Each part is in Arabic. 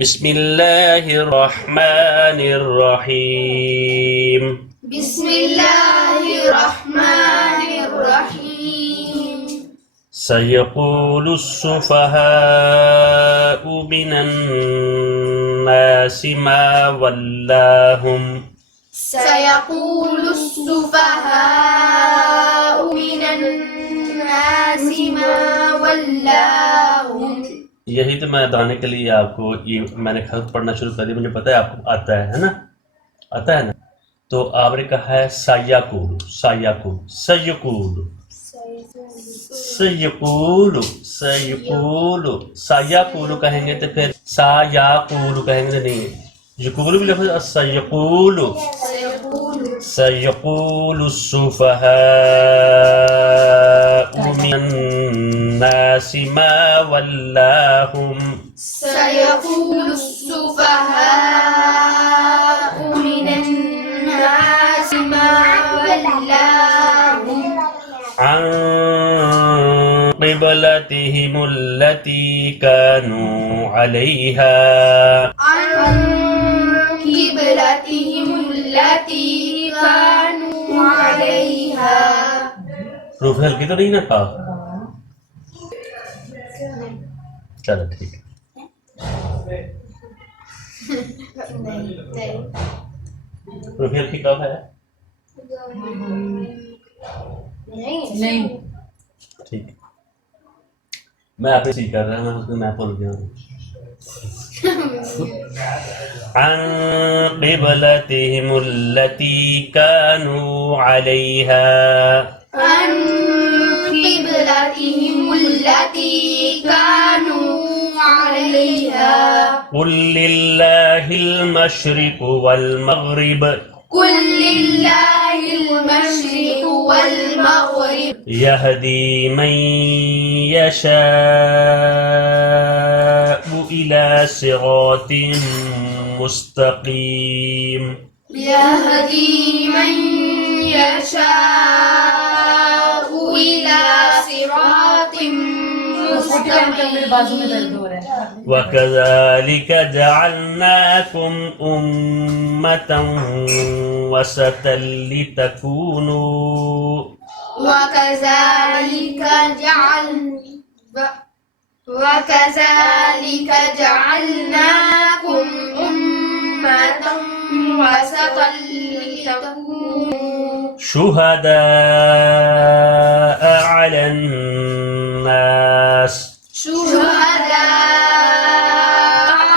Bismillahirrahmanirrahim. Bismillahirrahmanirrahim. Sayaqulus sufaha'u minan nasi ma wallahum. Sayaqulus sufaha'u minan nasi ma wallahum. यही तो मैं बताने के लिए आपको ये मैंने खत पढ़ना शुरू कर दिया। मुझे पता है आपको आता है ना, आता है ना। तो आपने कहा है सायाकुल, सायाकुल, सयकुल, सयकुल, सयकुल, सायाकुल कहेंगे तो फिर सायाकुल कहेंगे तो नहीं, यकुल भी लफ्ज़ सयकुल, सयकुल सुफहाउ मिन नासि मा वल्लाहुम। Sayaqulus sufaha'u minan nasi ma wallahum عن قبلتهم التي كانوا عليها. an qiblatihim allati kanu 'alayha. Roof हल्की तो नहीं ना पा, चलो ठीक है। रूफ हल्की कब है? नहीं ठीक है, मैं आप ही कर रहा हूँ, उसमें मैं भूल गया हूँ। عن قبلتهم التي كانوا عليها. an qiblatihim allati kanu 'alayha. قل لله المشرق والمغرب قل لله المشرق والمغرب يهدي من يشاء إلى صراط مستقيم. يهدي من يشاء إلى صراط مستقيم. وكذلك جعلناكم أمة وسطا لتكونوا وكذلك جعلناكم أمة وسطا لتكونوا شهداء على الناس شهداء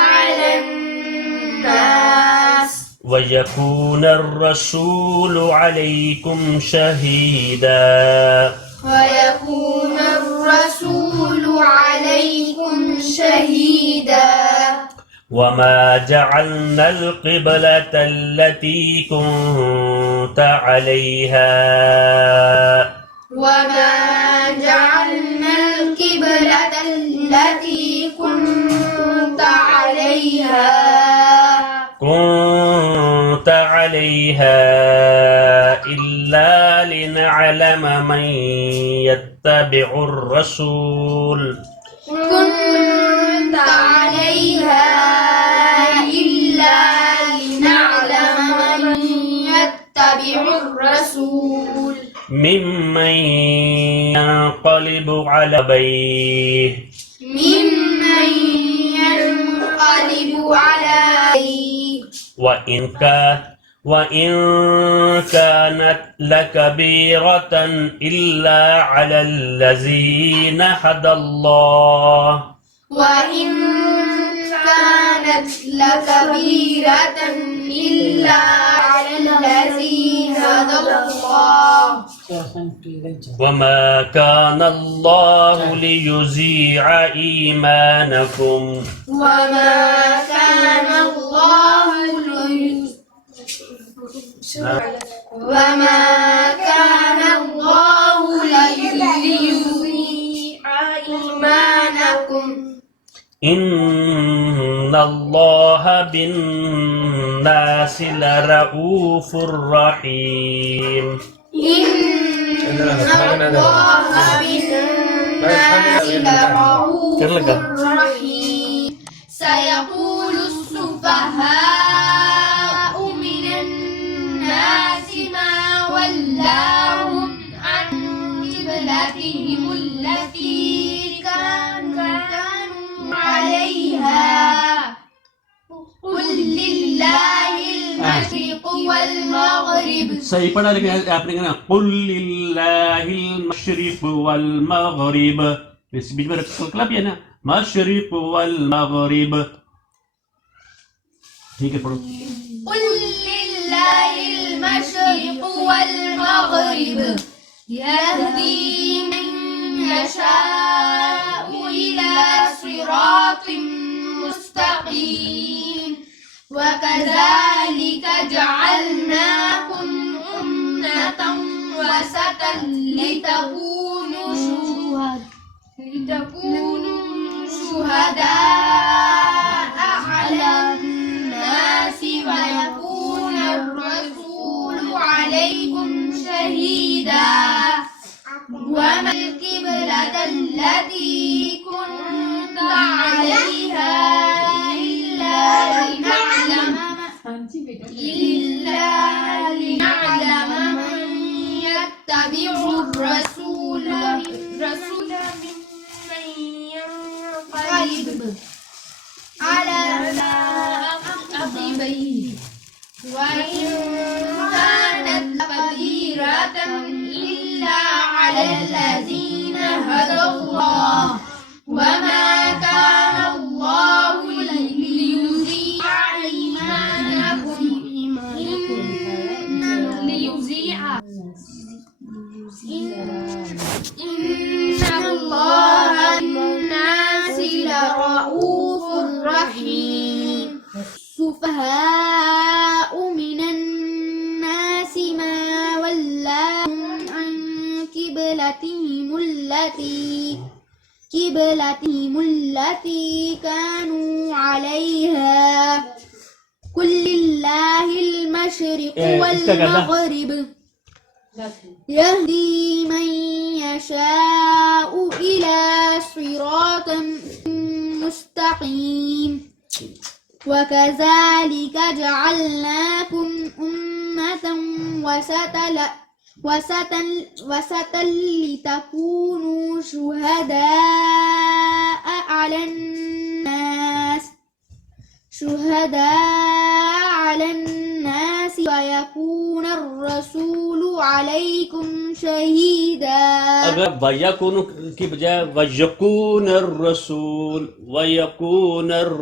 على الناس ويكون الرسول عليكم شهيدا. ويكون الرسول عليكم شهيدا. وما جعلنا القبلة التي كنت عليها. وما جعلنا القبلة التي كنت عليها إلا لنعلم من يتبع الرسول. كنت عليها إلا لنعلم من يتبع الرسول ممن ينقلب على عقبيه ممن ينقلب عليه. وإن كانت لكبيرة إلا على الذين هدى الله. وإن كانت لكبيرة إلا على الذين هدى الله. وما كان الله ليضيع إيمانكم. وما كان الله وما كان الله ليضيع إيمانكم. إن الله بالناس لرؤوف رحيم. إن الله بالناس لرؤوف رحيم. سيقول السفهاء من الناس ما ولاهم عن قبلتهم التي كانوا عليها قل لله المشرق والمغرب सही पढ़ा, लेकिन आपने कहना कुल लिल्लाहिल मशरिक वल मगरिब, इस बीच में क्लब है ना, मशरिक वल मगरिब। ठीक है, पढ़ो। قل لله المشرق والمغرب يهدي من يشاء إلى صراط مستقيم وكذلك جعلناكم أمة وسطا لتكونوا شهداء على الناس ويكون الرسول عليكم شهيدا وما القبلة التي كنت عليها إلا لنعلم من يتبع الرسول ممن ينقلب على عقبيه وإن كانت كبيرة إلا على الذين هدى الله وما كان الله ليضيع إيمانكم إن الله بالناس لرؤوف رحيم السفهاء من الناس ما ولاهم عن قبلتهم التي كانوا عليها قل لله المشرق والمغرب يهدي من يشاء إلى صراط مستقيم وكذلك جعلناكم أمة وسطا لتكونوا شهداء على الناس ويكون الرسول عليكم शहीदा। अगर वयकून की बजाय वयकून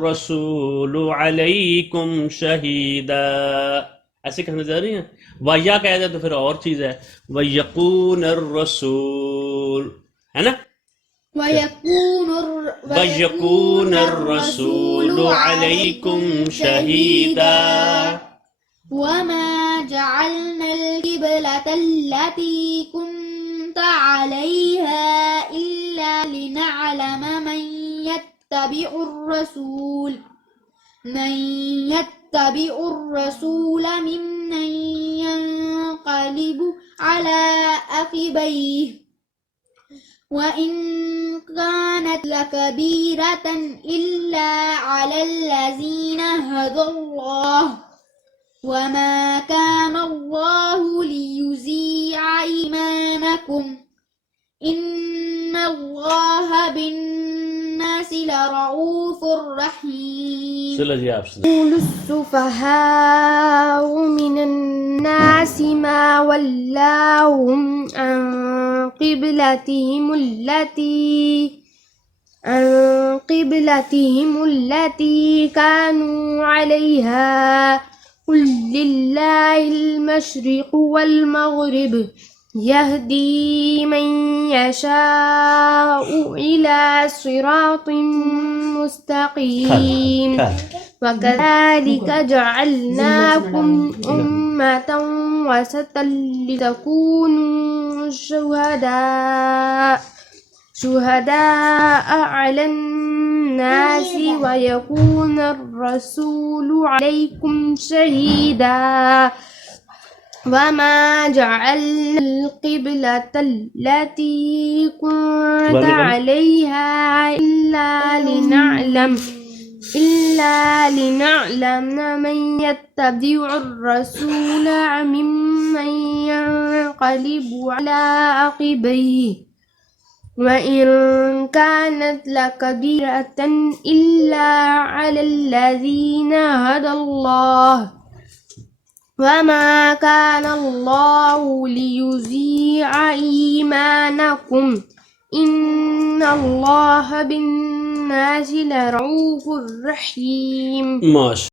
रसूल अलैकुम शहीदा ऐसे कहना चाह रही हैं। वया कह जाए तो फिर और चीज है, वयकून रसूल है ना, वयकून रसूल अलैकुम शहीदा। वमा जअलना القبلة التي كنت عليها إلا لنعلم من يتبع الرسول ممن ينقلب على عقبيه وإن كانت لكبيرة إلا على الذين هدى الله وما كان الله ليضيع إيمانكم إن الله بالناس لرؤوف رحيم. يقول السفهاء من الناس ما ولاهم عن قبلتهم التي كانوا عليها قل لله المشرق والمغرب يهدي من يشاء إلى صراط مستقيم وكذلك جعلناكم أمة وسطا لتكونوا شهداء على الناس ويكون الرسول عليكم شهيدا وما جعلنا القبلة التي كنت عليها إلا إلا لنعلم من يتبع الرسول ممن ينقلب على عقبيه وإن كانت لكبيرة إلا على الذين هدى الله وما كان الله ليضيع إيمانكم إن الله بالناس لرؤوف رحيم. ماشي.